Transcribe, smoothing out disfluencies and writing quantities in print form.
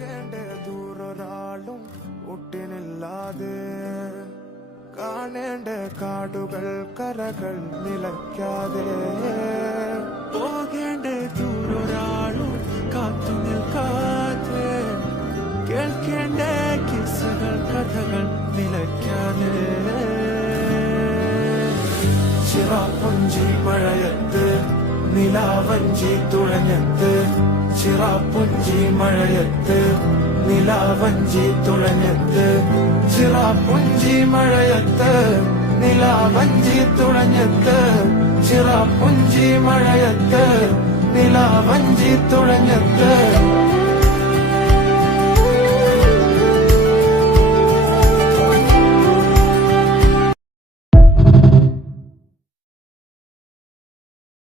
പോകേണ്ട ദൂരൊരാളും ഒട്ടിനില്ലാതെ കാണേണ്ട കാടുകൾ കരകൾ നിലയ്ക്കാതെ പോകേണ്ട ദൂരൊരാളും കാത്തു നിൽക്കാതെ കേൾക്കേണ്ട കിസ്സകൾ കഥകൾ നിലയ്ക്കാതെ ചിറാപ്പുഞ്ചി മഴയത്ത് നിലാവഞ്ചി തുഴഞ്ഞത്ത് ചിറാപ്പുഞ്ചി മഴയത്ത് നിലാവഞ്ചി തുഴഞ്ഞത്ത് ചിറാപ്പുഞ്ചി മഴയത്ത് നിലാവഞ്ചി തുഴഞ്ഞത്ത് ചിറാപ്പുഞ്ചി മഴയത്ത് നിലാവഞ്ചി തുഴഞ്ഞത്ത്